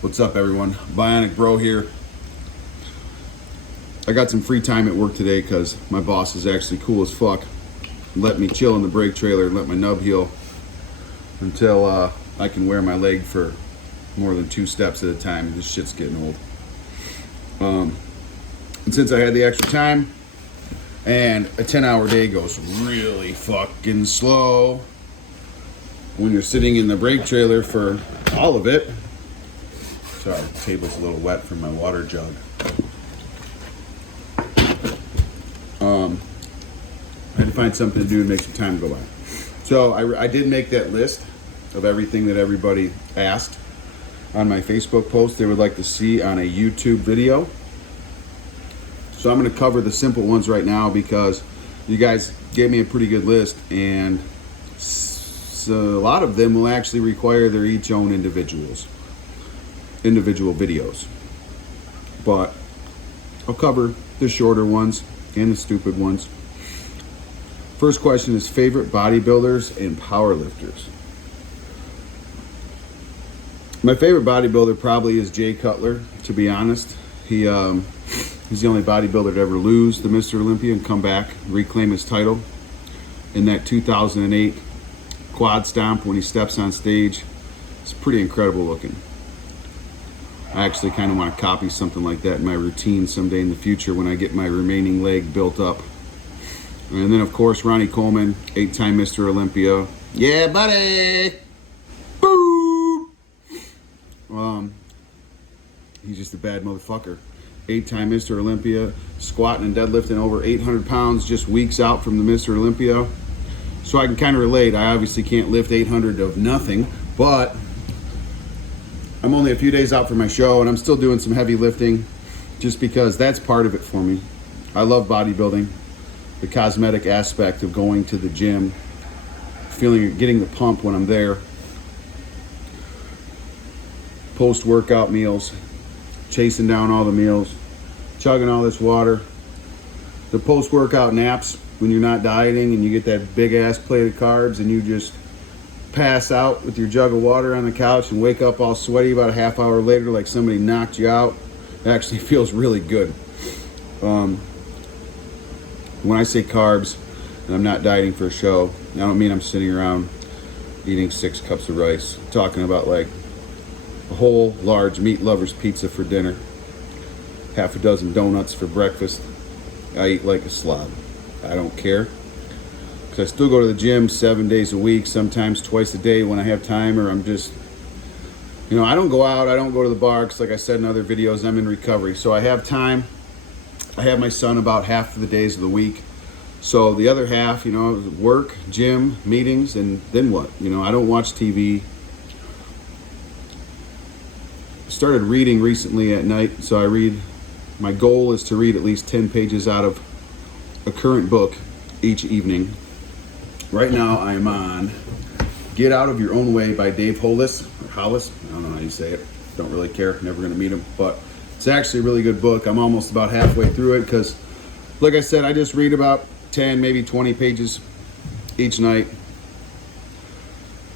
What's up, everyone? Bionic Bro here. I got some free time at work today because my boss is actually cool as fuck. Let me chill in the brake trailer and let my nub heal until I can wear my leg for more than 2 steps at a time. This shit's getting old. And since I had the extra time, and a 10-hour day goes really fucking slow when you're sitting in the brake trailer for all of it. Sorry, the table's a little wet from my water jug. I had to find something to do to make some time go by. So I did make that list of everything that everybody asked on my Facebook post they would like to see on a YouTube video. So I'm going to cover the simple ones right now because you guys gave me a pretty good list, and so a lot of them will actually require their each own individual videos. But I'll cover the shorter ones and the stupid ones. First question is favorite bodybuilders and powerlifters. My favorite bodybuilder probably is Jay Cutler, to be honest. He's the only bodybuilder to ever lose the Mr. Olympia and come back, reclaim his title in that 2008 quad stomp when he steps on stage. It's pretty incredible looking. I actually kind of want to copy something like that in my routine someday in the future when I get my remaining leg built up. And then, of course, Ronnie Coleman, 8-time Mr. Olympia. Yeah, buddy! Boom! He's just a bad motherfucker. 8-time Mr. Olympia, squatting and deadlifting over 800 pounds just weeks out from the Mr. Olympia. So I can kind of relate. I obviously can't lift 800 of nothing, but I'm only a few days out from my show, and I'm still doing some heavy lifting just because that's part of it for me. I love bodybuilding, the cosmetic aspect of going to the gym, getting the pump when I'm there, post-workout meals, chasing down all the meals, chugging all this water, the post-workout naps when you're not dieting and you get that big-ass plate of carbs and you just pass out with your jug of water on the couch and wake up all sweaty about a half hour later like somebody knocked you out. It actually feels really good. When I say carbs and I'm not dieting for a show, I don't mean I'm sitting around eating 6 cups of rice. I'm talking about like a whole large meat lover's pizza for dinner, half a dozen donuts for breakfast. I eat like a slob. I don't care. I still go to the gym 7 days a week, sometimes twice a day when I have time, or I'm just, I don't go out, I don't go to the bar, because like I said in other videos, I'm in recovery. So I have time. I have my son about half of the days of the week. So the other half, work, gym, meetings, and then what? I don't watch TV. I started reading recently at night, so I read. My goal is to read at least 10 pages out of a current book each evening. Right now, I'm on Get Out of Your Own Way by Dave Hollis. I don't know how you say it. Don't really care. Never going to meet him. But it's actually a really good book. I'm almost about halfway through it because, like I said, I just read about 10, maybe 20 pages each night.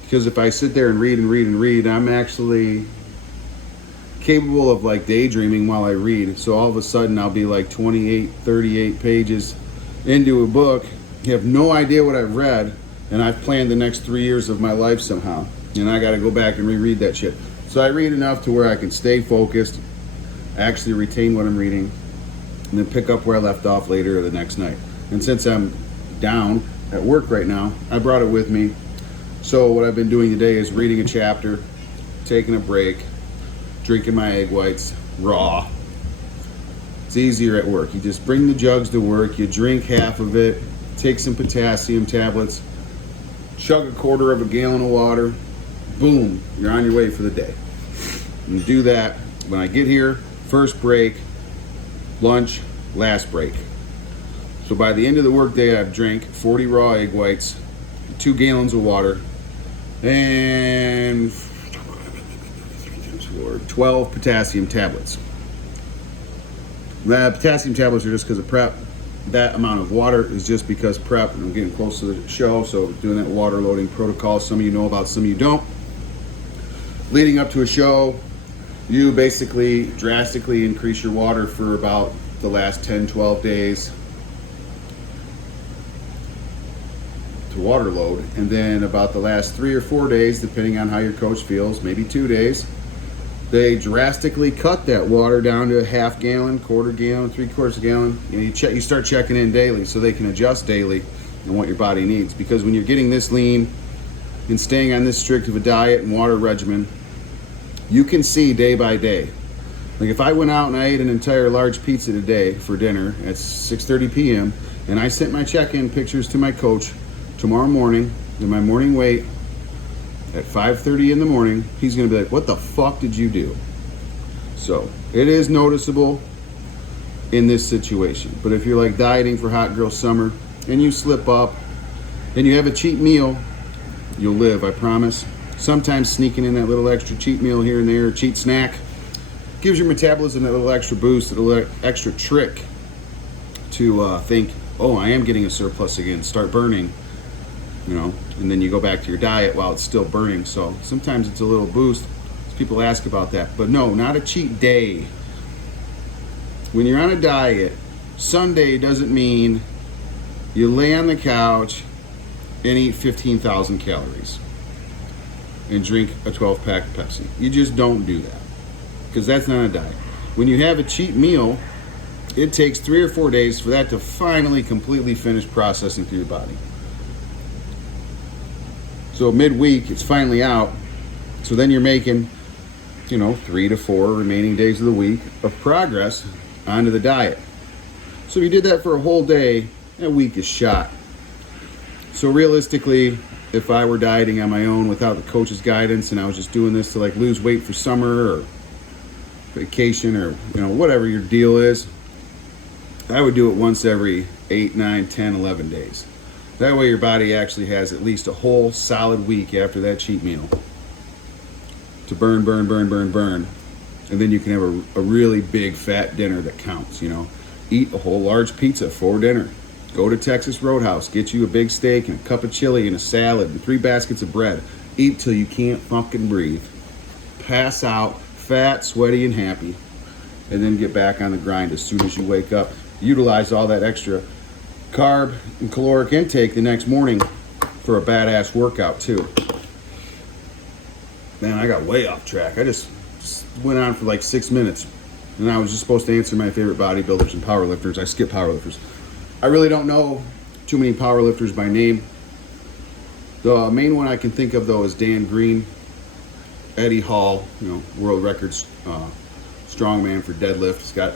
Because if I sit there and read, I'm actually capable of like daydreaming while I read. So all of a sudden, I'll be like 28, 38 pages into a book. You have no idea what I've read, and I've planned the next 3 years of my life somehow, and I got to go back and reread that shit. So I read enough to where I can stay focused, actually retain what I'm reading, and then pick up where I left off later the next night. And since I'm down at work right now, I brought it with me. So what I've been doing today is reading a chapter, taking a break, drinking my egg whites raw. It's easier at work. You just bring the jugs to work, you drink half of it, take some potassium tablets, chug a quarter of a gallon of water, boom, you're on your way for the day. And do that when I get here, first break, lunch, last break. So by the end of the workday, I've drank 40 raw egg whites, 2 gallons of water, and 12 potassium tablets. The potassium tablets are just because of prep. That amount of water is just because prep, and I'm getting close to the show, so doing that water loading protocol, some of you know about, some of you don't. Leading up to a show, You basically drastically increase your water for about the last 10, 12 days to water load. And then about the last 3 or 4 days, depending on how your coach feels, maybe 2 days, they drastically cut that water down to a half gallon, quarter gallon, 3/4 gallon. You start checking in daily so they can adjust daily on what your body needs. Because when you're getting this lean and staying on this strict of a diet and water regimen, you can see day by day. Like if I went out and I ate an entire large pizza today for dinner at 6:30 p.m. and I sent my check-in pictures to my coach tomorrow morning in my morning weight at 5:30 in the morning, he's gonna be like, what the fuck did you do? So it is noticeable in this situation. But if you're like dieting for hot girl summer and you slip up and you have a cheat meal, you'll live, I promise. Sometimes sneaking in that little extra cheat meal here and there, cheat snack, gives your metabolism that little extra boost, that little extra trick to think, oh, I am getting a surplus again, start burning, and then you go back to your diet while it's still burning. So sometimes it's a little boost. People ask about that, but no, not a cheat day. When you're on a diet, Sunday doesn't mean you lay on the couch and eat 15,000 calories and drink a 12-pack of Pepsi. You just don't do that, because that's not a diet. When you have a cheat meal, it takes 3 or 4 days for that to finally completely finish processing through your body. So midweek, it's finally out. So then you're making, 3 to 4 remaining days of the week of progress onto the diet. So if you did that for a whole day, that week is shot. So realistically, if I were dieting on my own without the coach's guidance and I was just doing this to like lose weight for summer or vacation or whatever your deal is, I would do it once every 8, 9, 10, 11 days. That way your body actually has at least a whole solid week after that cheat meal to burn. And then you can have a really big fat dinner that counts, Eat a whole large pizza for dinner. Go to Texas Roadhouse, get you a big steak and a cup of chili and a salad and 3 baskets of bread. Eat till you can't fucking breathe. Pass out, fat, sweaty, and happy. And then get back on the grind as soon as you wake up. Utilize all that extra carb and caloric intake the next morning for a badass workout too. Man, I got way off track. I just went on for like 6 minutes. And I was just supposed to answer my favorite bodybuilders and powerlifters. I skipped powerlifters. I really don't know too many powerlifters by name. The main one I can think of though is Dan Green, Eddie Hall, world records strongman for deadlift. He's got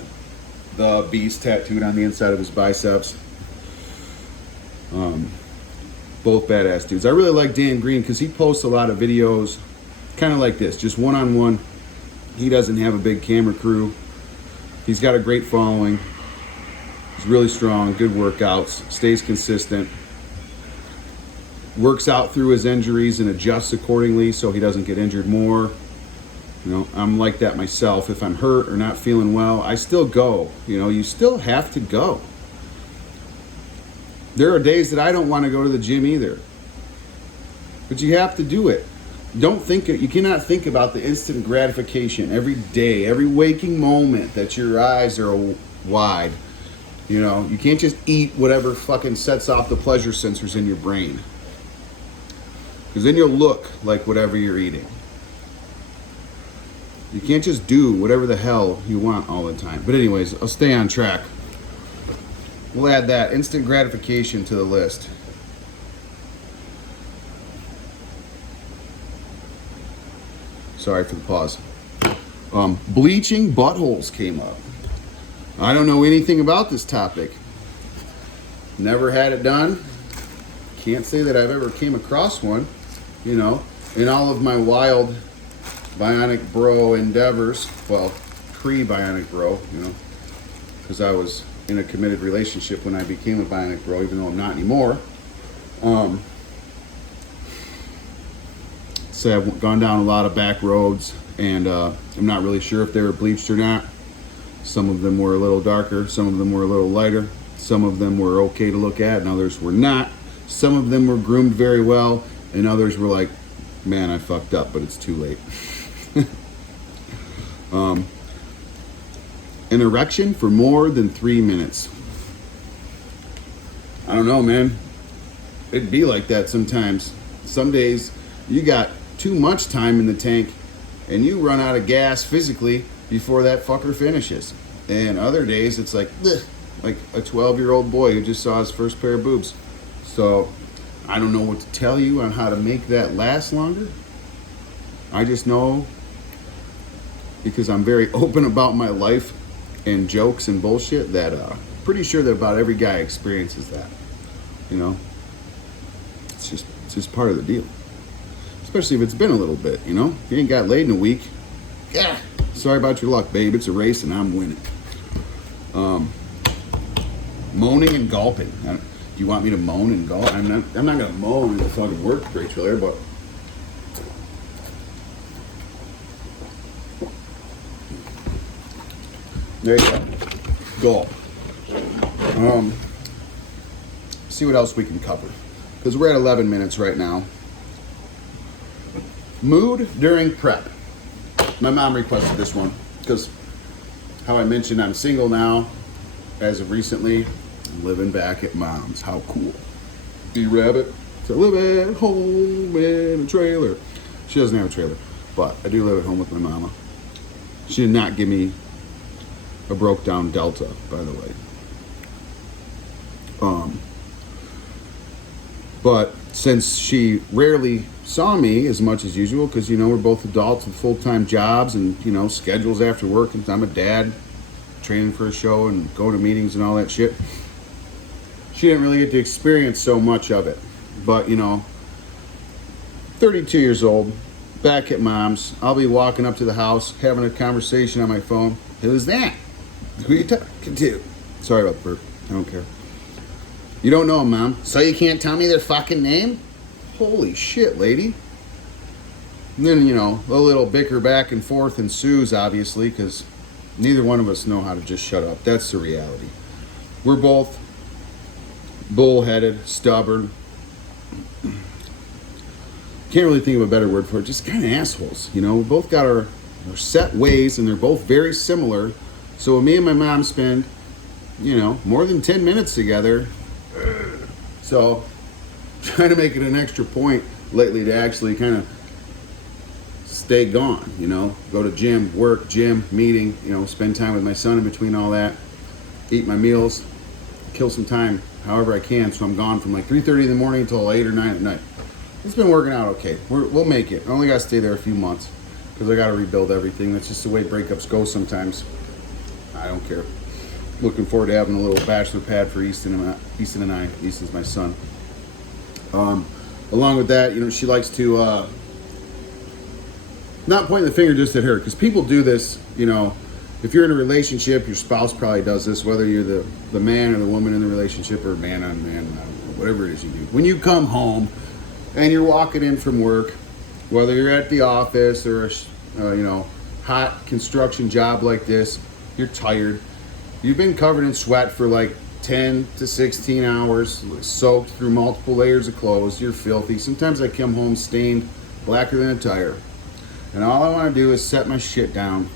the beast tattooed on the inside of his biceps. Both badass dudes. I really like Dan Green because he posts a lot of videos kind of like this, just one-on-one. He doesn't have a big camera crew. He's got a great following. He's really strong, good workouts, stays consistent, works out through his injuries and adjusts accordingly so he doesn't get injured more. I'm like that myself. If I'm hurt or not feeling well, I still go. You still have to go. There are days that I don't want to go to the gym either, but you have to do it. You cannot think about the instant gratification every day, every waking moment that your eyes are wide. You can't just eat whatever fucking sets off the pleasure sensors in your brain, because then you'll look like whatever you're eating. You can't just do whatever the hell you want all the time. But anyways, I'll stay on track. We'll add that instant gratification to the list. Sorry for the pause. Bleaching buttholes came up. I don't know anything about this topic. Never had it done. Can't say that I've ever came across one. In all of my wild Bionic Bro endeavors, well, pre-Bionic Bro, because I was in a committed relationship when I became a Bionic Bro, even though I'm not anymore. So I've gone down a lot of back roads, and I'm not really sure if they were bleached or not. Some of them were a little darker, some of them were a little lighter, some of them were okay to look at, and others were not. Some of them were groomed very well, and others were like, man, I fucked up, but it's too late. An erection for more than 3 minutes. I don't know, man. It'd be like that sometimes. Some days you got too much time in the tank and you run out of gas physically before that fucker finishes. And other days it's like, ugh, like a 12-year-old boy who just saw his first pair of boobs. So I don't know what to tell you on how to make that last longer. I just know, because I'm very open about my life and jokes and bullshit, that pretty sure that about every guy experiences that. You know, it's just part of the deal. Especially if it's been a little bit, you know. If you ain't got laid in a week, yeah, sorry about your luck, babe. It's a race and I'm winning. Moaning and gulping. Do you want me to moan and gulp? I'm not gonna moan in the fucking work trailer, but there you go. Gulp. See what else we can cover, because we're at 11 minutes right now. Mood during prep. My mom requested this one because, how I mentioned, I'm single now as of recently. I'm living back at mom's. How cool. B-Rabbit. So I live at home in a trailer. She doesn't have a trailer, but I do live at home with my mama. She did not give me a broke down Delta, by the way. But since she rarely saw me as much as usual, because, you know, we're both adults with full-time jobs and, you know, schedules after work, and I'm a dad training for a show and going to meetings and all that shit, she didn't really get to experience so much of it. But, you know, 32 years old, back at mom's, I'll be walking up to the house, having a conversation on my phone. Who's that? Who are you talking to? Sorry about the burp. I don't care. You don't know him, Mom. So you can't tell me their fucking name? Holy shit, lady. And then, you know, a little bicker back and forth ensues, obviously, because neither one of us know how to just shut up. That's the reality. We're both bullheaded, stubborn. Can't really think of a better word for it. Just kind of assholes. You know, we both got our set ways, and they're both very similar. So when me and my mom spend, you know, more than 10 minutes together, so trying to make it an extra point lately to actually kind of stay gone, you know, go to gym, work, gym, meeting, you know, spend time with my son in between all that, eat my meals, kill some time however I can, so I'm gone from like 3:30 in the morning until 8 or 9 at night. It's been working out okay. We'll make it. I only got to stay there a few months because I got to rebuild everything. That's just the way breakups go sometimes. I don't care. Looking forward to having a little bachelor pad for Easton and I. Easton's my son. Along with that, you know, she likes to not point the finger just at her, because people do this, you know. If you're in a relationship, your spouse probably does this, whether you're the man or the woman in the relationship, or man on man, whatever it is you do. When you come home and you're walking in from work, whether you're at the office or a you know, hot construction job like this, you're tired. You've been covered in sweat for like 10 to 16 hours, soaked through multiple layers of clothes. You're filthy. Sometimes I come home stained blacker than a tire. And all I want to do is set my shit down,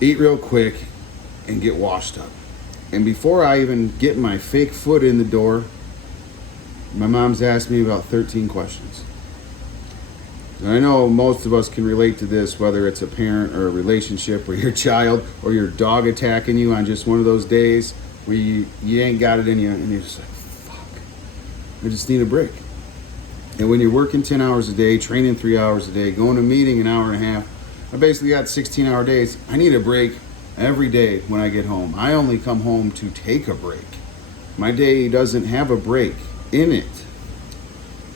eat real quick, and get washed up. And before I even get my fake foot in the door, my mom's asked me about 13 questions. And I know most of us can relate to this, whether it's a parent or a relationship or your child or your dog attacking you on just one of those days where you ain't got it in you and you're just like, fuck, I just need a break. And when you're working 10 hours a day, training 3 hours a day, going to a meeting an hour and a half, I basically got 16-hour days. I need a break every day when I get home. I only come home to take a break. My day doesn't have a break in it.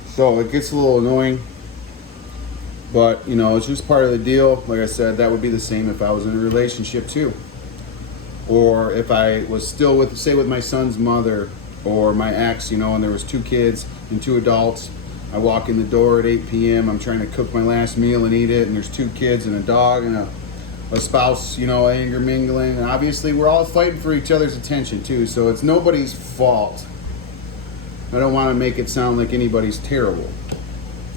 So it gets a little annoying. But, you know, it's just part of the deal. Like I said, that would be the same if I was in a relationship too. Or if I was still with, say, with my son's mother or my ex, you know, and there was 2 kids and 2 adults. I walk in the door at 8 p.m. I'm trying to cook my last meal and eat it, and there's 2 kids and a dog and a spouse, you know, anger mingling. And obviously we're all fighting for each other's attention too, so it's nobody's fault. I don't want to make it sound like anybody's terrible.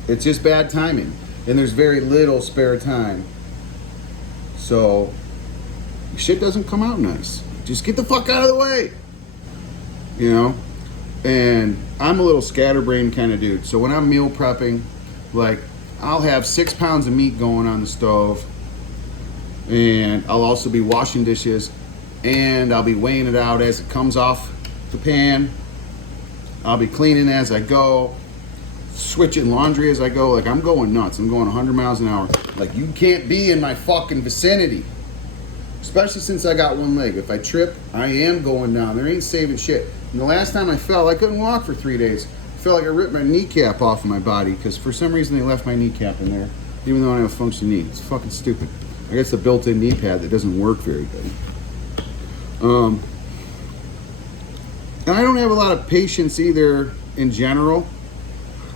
It's just bad timing. And there's very little spare time. So shit doesn't come out nice. Just get the fuck out of the way. You know? And I'm a little scatterbrained kind of dude. So when I'm meal prepping, like, I'll have 6 pounds of meat going on the stove, and I'll also be washing dishes, and I'll be weighing it out as it comes off the pan. I'll be cleaning as I go, switching laundry as I go. Like, I'm going nuts. I'm going 100 miles an hour. Like, you can't be in my fucking vicinity. Especially since I got one leg. If I trip, I am going down. There ain't saving shit. And the last time I fell, I couldn't walk for 3 days. I felt like I ripped my kneecap off of my body because for some reason they left my kneecap in there, even though I have a functioning knee. It's fucking stupid. I guess the built-in knee pad that doesn't work very good. And I don't have a lot of patience either in general.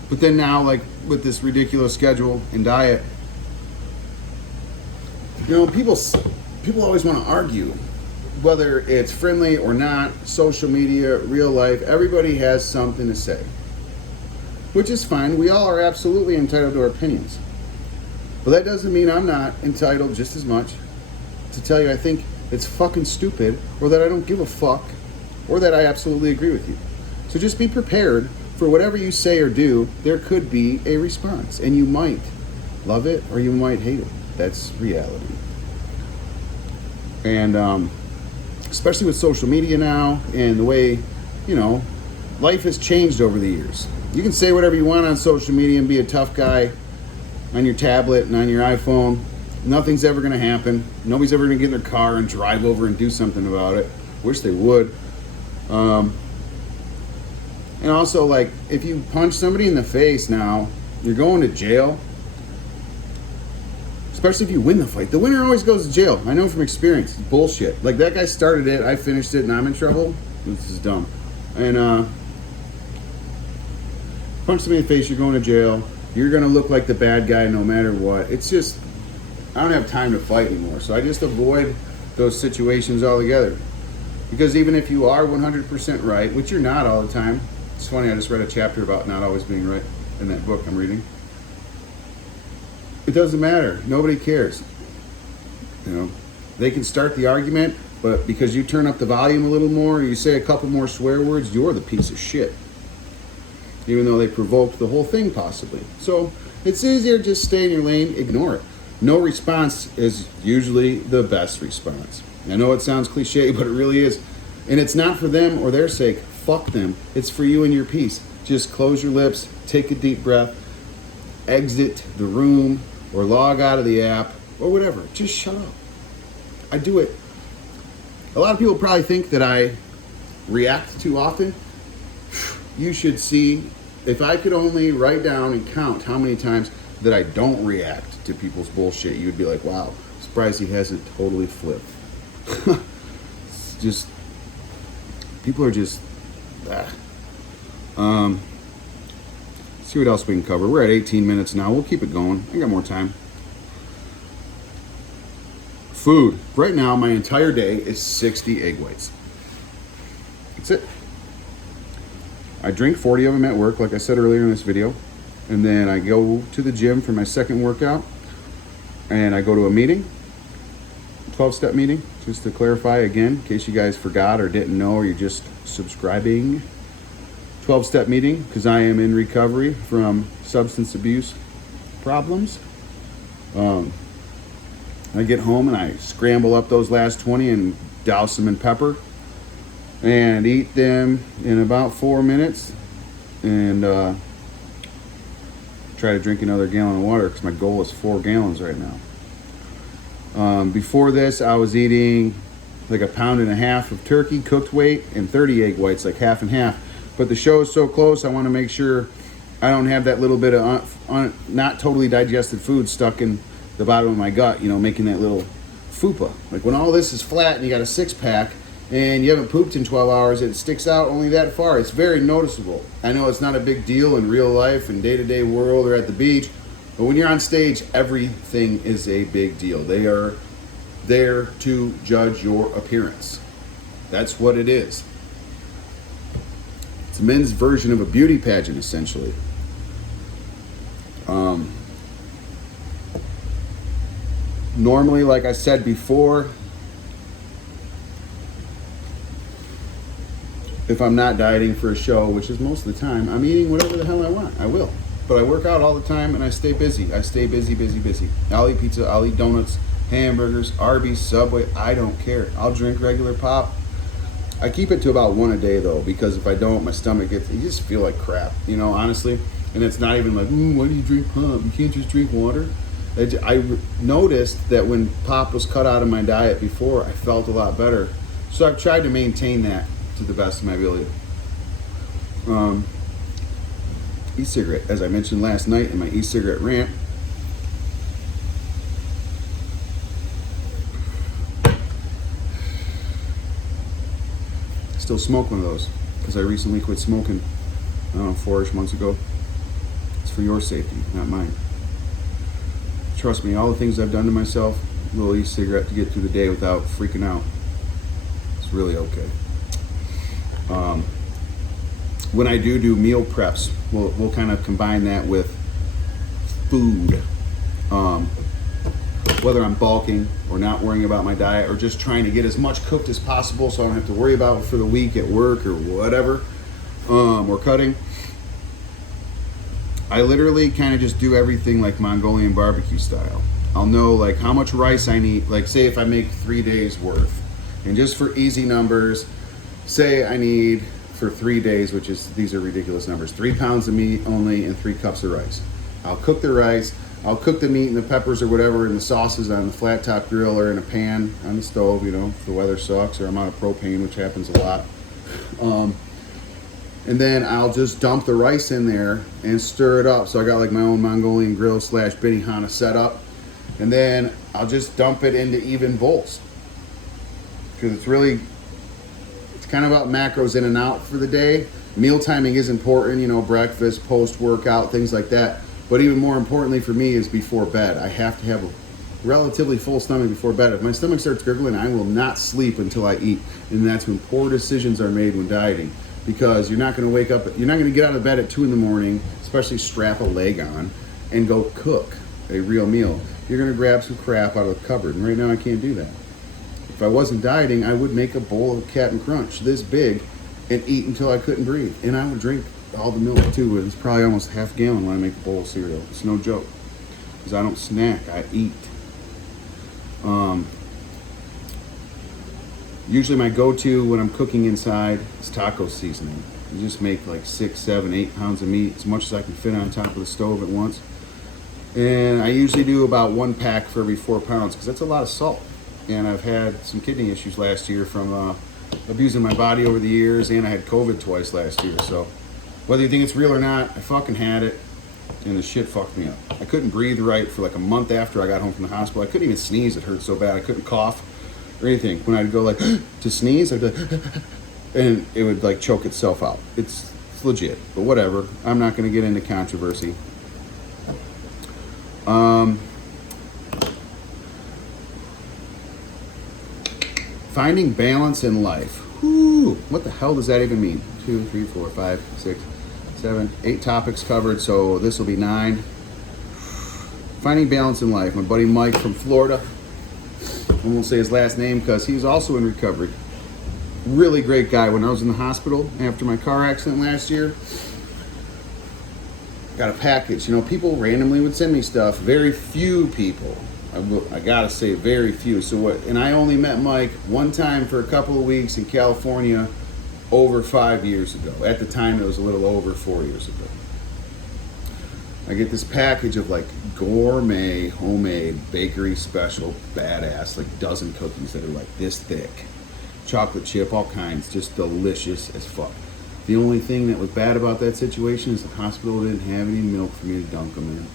But then now, like, with this ridiculous schedule and diet, you know, people always want to argue, whether it's friendly or not, social media, real life, everybody has something to say. Which is fine. We all are absolutely entitled to our opinions. But that doesn't mean I'm not entitled just as much to tell you I think it's fucking stupid, or that I don't give a fuck, or that I absolutely agree with you. So just be prepared for whatever you say or do. There could be a response, and you might love it or you might hate it. That's reality. And especially with social media now and the way, you know, life has changed over the years. You can say whatever you want on social media and be a tough guy on your tablet and on your iPhone. Nothing's ever going to happen. Nobody's ever going to get in their car and drive over and do something about it. Wish they would. And also, like, if you punch somebody in the face now, you're going to jail. Especially if you win the fight. The winner always goes to jail. I know from experience. It's bullshit. Like, that guy started it, I finished it, and I'm in trouble. This is dumb. And punch somebody in the face, you're going to jail. You're going to look like the bad guy no matter what. It's just, I don't have time to fight anymore. So I just avoid those situations altogether. Because even if you are 100% right, which you're not all the time. It's funny, I just read a chapter about not always being right in that book I'm reading. It doesn't matter. Nobody cares. You know, they can start the argument, but because you turn up the volume a little more, or you say a couple more swear words, you're the piece of shit. Even though they provoked the whole thing, possibly. So it's easier to just stay in your lane, ignore it. No response is usually the best response. I know it sounds cliche, but it really is. And it's not for them or their sake. Fuck them. It's for you and your peace. Just close your lips, take a deep breath, exit the room, or log out of the app, or whatever. Just shut up. I do it. A lot of people probably think that I react too often. You should see, if I could only write down and count how many times that I don't react to people's bullshit, you'd be like, wow, surprised he hasn't totally flipped. It's just, people are just, see what else we can cover. We're at 18 minutes now. We'll keep it going. I got more time. Food. Right now, my entire day is 60 egg whites. That's it. I drink 40 of them at work, like I said earlier in this video. And then I go to the gym for my second workout. And I go to a meeting, 12-step meeting, just to clarify again, in case you guys forgot or didn't know, or you're just subscribing. 12-step meeting, because I am in recovery from substance abuse problems. I get home and I scramble up those last 20 and douse them in pepper and eat them in about 4 minutes, and try to drink another gallon of water because my goal is 4 gallons right now. Before this, I was eating like 1.5 pounds of turkey, cooked weight, and 30 egg whites, like half and half. But the show is so close, I want to make sure I don't have that little bit of not totally digested food stuck in the bottom of my gut, you know, making that little fupa. Like when all this is flat and you got a 6-pack and you haven't pooped in 12 hours, it sticks out only that far. It's very noticeable. I know it's not a big deal in real life and day-to-day world or at the beach, but when you're on stage, everything is a big deal. They are there to judge your appearance. That's what it is. It's a men's version of a beauty pageant, essentially. Normally, like I said before, if I'm not dieting for a show, which is most of the time, I'm eating whatever the hell I want. I will. But I work out all the time and I stay busy. I stay busy. I'll eat pizza, I'll eat donuts, hamburgers, Arby's, Subway. I don't care. I'll drink regular pop. I keep it to about one a day though, because if I don't, my stomach gets, you just feel like crap, you know, honestly. And it's not even like, why do you drink pop? You can't just drink water. I noticed that when pop was cut out of my diet before, I felt a lot better. So I've tried to maintain that to the best of my ability. E-cigarette, as I mentioned last night in my e-cigarette rant. Still smoke one of those because I recently quit smoking, I don't know, 4-ish months ago. It's for your safety, not mine. Trust me, all the things I've done to myself, a little e-cigarette to get through the day without freaking out. It's really okay. When I do meal preps, we'll kind of combine that with food. Whether I'm bulking or not worrying about my diet or just trying to get as much cooked as possible so I don't have to worry about it for the week at work or whatever, or cutting. I literally kind of just do everything like Mongolian barbecue style. I'll know like how much rice I need, like say if I make 3 days worth, and just for easy numbers, say I need for 3 days, which is, these are ridiculous numbers, 3 pounds of meat only and 3 cups of rice. I'll cook the rice, I'll cook the meat and the peppers or whatever and the sauces on the flat top grill or in a pan on the stove, you know, if the weather sucks or I'm out of propane, which happens a lot. And then I'll just dump the rice in there and stir it up. So I got like my own Mongolian grill / Benihana setup. And then I'll just dump it into even bowls. Because it's kind of about macros in and out for the day. Meal timing is important, you know, breakfast, post-workout, things like that. But even more importantly for me is before bed. I have to have a relatively full stomach before bed. If my stomach starts gurgling, I will not sleep until I eat. And that's when poor decisions are made when dieting. Because you're not going to wake up, you're not going to get out of bed at 2 in the morning, especially strap a leg on, and go cook a real meal. You're going to grab some crap out of the cupboard. And right now I can't do that. If I wasn't dieting, I would make a bowl of Captain Crunch this big and eat until I couldn't breathe. And I would drink all the milk too. It's probably almost half a gallon when I make a bowl of cereal. It's no joke. Because I don't snack, I eat. Usually my go-to when I'm cooking inside is taco seasoning. You just make like 6, 7, 8 pounds of meat, as much as I can fit on top of the stove at once. And I usually do about 1 pack for every 4 pounds because that's a lot of salt. And I've had some kidney issues last year from abusing my body over the years, and I had COVID twice last year. So whether you think it's real or not, I fucking had it, and the shit fucked me up. I couldn't breathe right for like a month after I got home from the hospital. I couldn't even sneeze, it hurt so bad. I couldn't cough or anything. When I'd go like to sneeze, I'd be like, and it would like choke itself out. It's legit, but whatever. I'm not going to get into controversy. Finding balance in life. Whew, what the hell does that even mean? 2, 3, 4, 5, 6, 7, 8 topics covered, so this will be 9. Finding balance in life. My buddy Mike from Florida, I won't say his last name because he's also in recovery. Really great guy. When I was in the hospital after my car accident last year, got a package. You know, people randomly would send me stuff. Very few people. I gotta say, very few. So what? And I only met Mike one time for a couple of weeks in California over 5 years ago. At the time, it was a little over 4 years ago. I get this package of like gourmet, homemade, bakery special, badass, like dozen cookies that are like this thick. Chocolate chip, all kinds, just delicious as fuck. The only thing that was bad about that situation is the hospital didn't have any milk for me to dunk them in.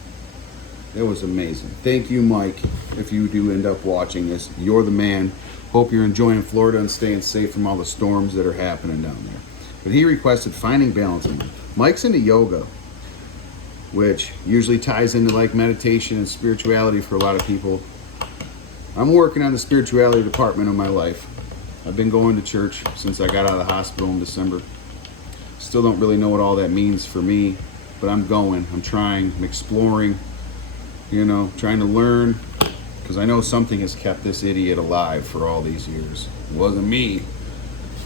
It was amazing. Thank you, Mike. If you do end up watching this, you're the man. Hope you're enjoying Florida and staying safe from all the storms that are happening down there. But he requested finding balance in life. Mike's into yoga, which usually ties into like meditation and spirituality for a lot of people. I'm working on the spirituality department of my life. I've been going to church since I got out of the hospital in December. Still don't really know what all that means for me, but I'm going. I'm trying. I'm exploring. You know, trying to learn, because I know something has kept this idiot alive for all these years. It wasn't me,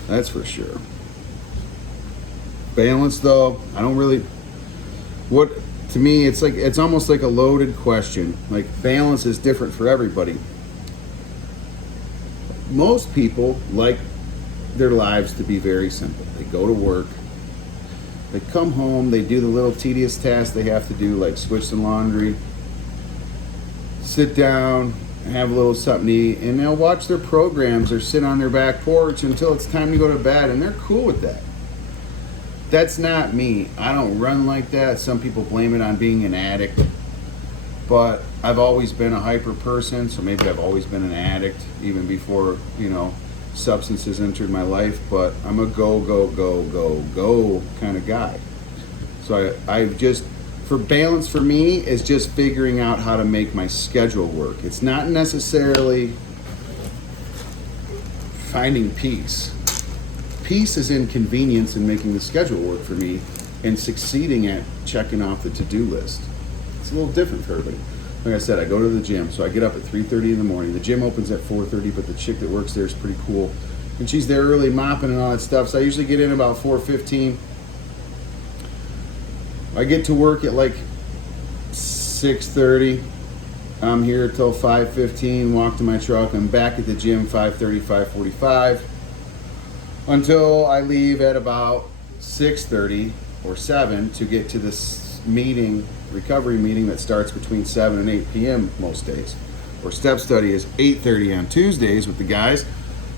that's for sure. Balance, though, I don't really, to me, it's almost like a loaded question. Like, balance is different for everybody. Most people like their lives to be very simple. They go to work, they come home, they do the little tedious tasks they have to do, like switch the laundry, sit down, have a little something to eat, and they'll watch their programs or sit on their back porch until it's time to go to bed, and they're cool with that. That's not me. I don't run like that. Some people blame it on being an addict, but I've always been a hyper person, so maybe I've always been an addict even before, substances entered my life. But I'm a go kind of guy. So I've just, for balance for me, is just figuring out how to make my schedule work. It's not necessarily finding peace. Peace is in convenience in making the schedule work for me and succeeding at checking off the to-do list. It's a little different for everybody. Like I said, I go to the gym, so I get up at 3:30 in the morning. The gym opens at 4:30, but the chick that works there is pretty cool. And she's there early mopping and all that stuff, so I usually get in about 4:15. I get to work at like 6:30. I'm here till 5:15, walk to my truck. I'm back at the gym 5:30, 5:45. Until I leave at about 6:30 or 7 to get to this recovery meeting that starts between 7 and 8 p.m. most days. Or step study is 8:30 on Tuesdays with the guys.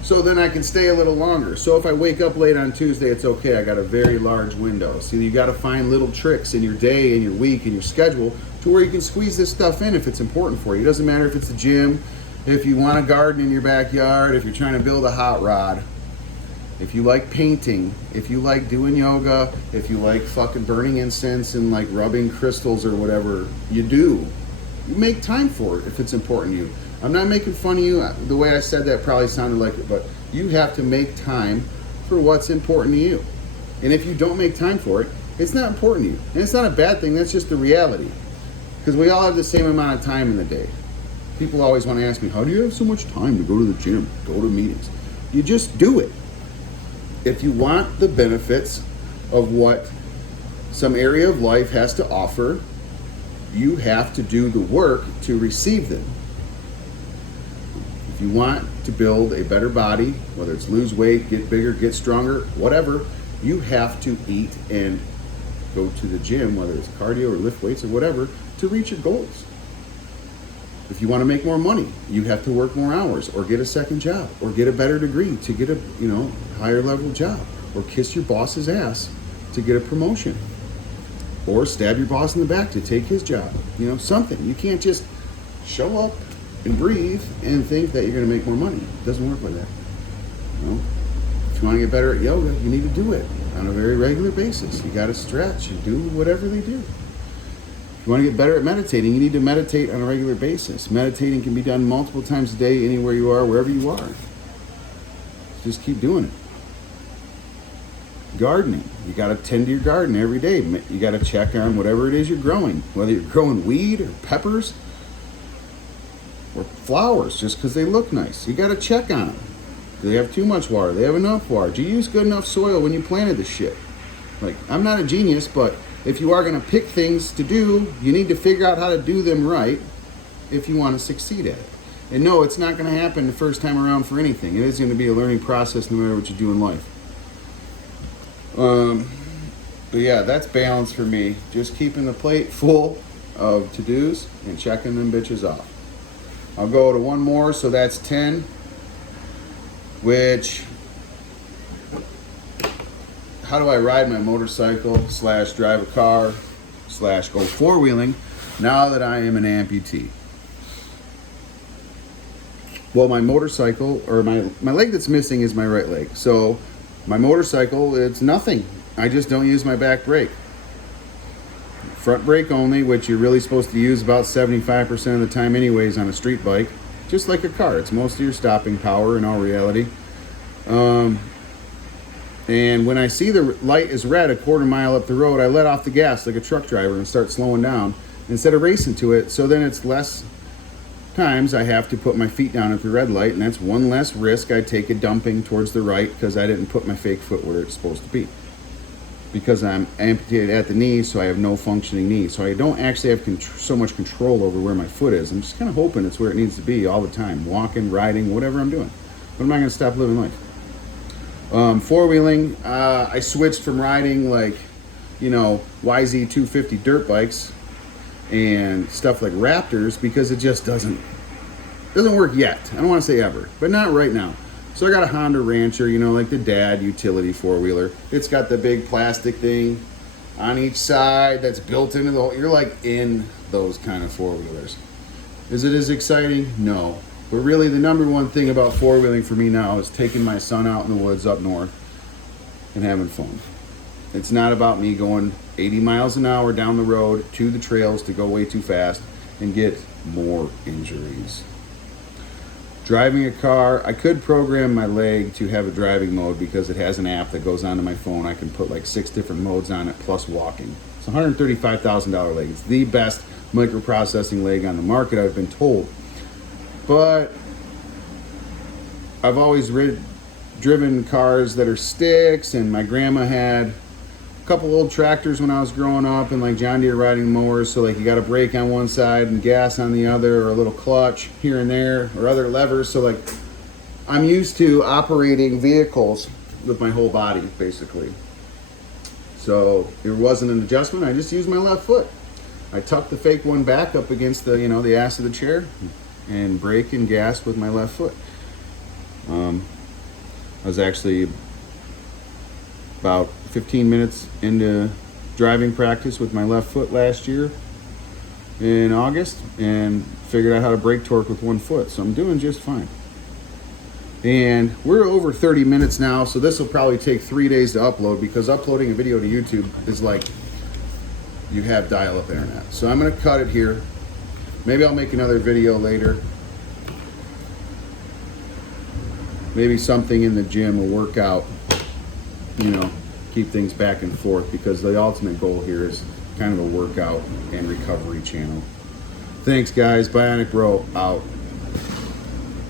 So then I can stay a little longer. So if I wake up late on Tuesday, it's okay. I got a very large window. So you got to find little tricks in your day and your week and your schedule to where you can squeeze this stuff in if it's important for you. It doesn't matter if it's the gym, if you want a garden in your backyard, if you're trying to build a hot rod, if you like painting, if you like doing yoga, if you like fucking burning incense and like rubbing crystals or whatever you do, you make time for it if it's important to you. I'm not making fun of you. The way I said that probably sounded like it, but you have to make time for what's important to you. And if you don't make time for it, it's not important to you. And it's not a bad thing, that's just the reality. Because we all have the same amount of time in the day. People always want to ask me, how do you have so much time to go to the gym, go to meetings? You just do it. If you want the benefits of what some area of life has to offer, you have to do the work to receive them. If you want to build a better body, whether it's lose weight, get bigger, get stronger, whatever, you have to eat and go to the gym, whether it's cardio or lift weights or whatever, to reach your goals. If you want to make more money, you have to work more hours or get a second job or get a better degree to get a higher level job, or kiss your boss's ass to get a promotion, or stab your boss in the back to take his job. Something. You can't just show up and breathe and think that you're going to make more money. It doesn't work like that. If you want to get better at yoga, you need to do it on a very regular basis. You got to stretch and do whatever they do. If you want to get better at meditating, you need to meditate on a regular basis. Meditating can be done multiple times a day, anywhere you are, wherever you are. Just keep doing it. Gardening. You got to tend to your garden every day. You got to check on whatever it is you're growing, whether you're growing weed or peppers or flowers just because they look nice. You got to check on them. Do they have too much water? Do they have enough water? Do you use good enough soil when you planted this shit? I'm not a genius, but if you are going to pick things to do, you need to figure out how to do them right if you want to succeed at it. And no, it's not going to happen the first time around for anything. It is going to be a learning process no matter what you do in life. But yeah, that's balance for me. Just keeping the plate full of to-dos and checking them bitches off. I'll go to one more, so that's 10, which, how do I ride my motorcycle / drive a car / go four-wheeling now that I am an amputee? Well, my motorcycle, or my leg that's missing is my right leg. So my motorcycle, it's nothing. I just don't use my back brake. Front brake only, which you're really supposed to use about 75% of the time anyways on a street bike. Just like a car, it's most of your stopping power in all reality. And when I see the light is red a quarter mile up the road, I let off the gas like a truck driver and start slowing down instead of racing to it. So then it's less times I have to put my feet down at the red light, and that's one less risk I take at dumping towards the right because I didn't put my fake foot where it's supposed to be. Because I'm amputated at the knee, so I have no functioning knee. So I don't actually have so much control over where my foot is. I'm just kind of hoping it's where it needs to be all the time. Walking, riding, whatever I'm doing. But I'm not going to stop living life. Four-wheeling, I switched from riding like, YZ 250 dirt bikes and stuff like Raptors because it just doesn't work yet. I don't want to say ever, but not right now. So I got a Honda Rancher, like the dad utility four-wheeler. It's got the big plastic thing on each side that's built into you're like in those kind of four-wheelers. Is it as exciting? No. But really the number one thing about four-wheeling for me now is taking my son out in the woods up north and having fun. It's not about me going 80 miles an hour down the road to the trails to go way too fast and get more injuries. Driving a car, I could program my leg to have a driving mode because it has an app that goes onto my phone. I can put like 6 different modes on it plus walking. It's a $135,000 leg. It's the best microprocessing leg on the market, I've been told. But I've always driven cars that are sticks, and my grandma had a couple old tractors when I was growing up, and like John Deere riding mowers, so like you got a brake on one side and gas on the other, or a little clutch here and there, or other levers. So like I'm used to operating vehicles with my whole body basically. So it wasn't an adjustment. I just used my left foot. I tucked the fake one back up against the the ass of the chair and brake and gas with my left foot. I was actually about 15 minutes into driving practice with my left foot last year in August and figured out how to brake torque with one foot. So I'm doing just fine. And we're over 30 minutes now, so this will probably take 3 days to upload because uploading a video to YouTube is like you have dial-up internet. So I'm going to cut it here. Maybe I'll make another video later. Maybe something in the gym will work out, keep things back and forth, because the ultimate goal here is kind of a workout and recovery channel. Thanks guys, Bionic Bro out.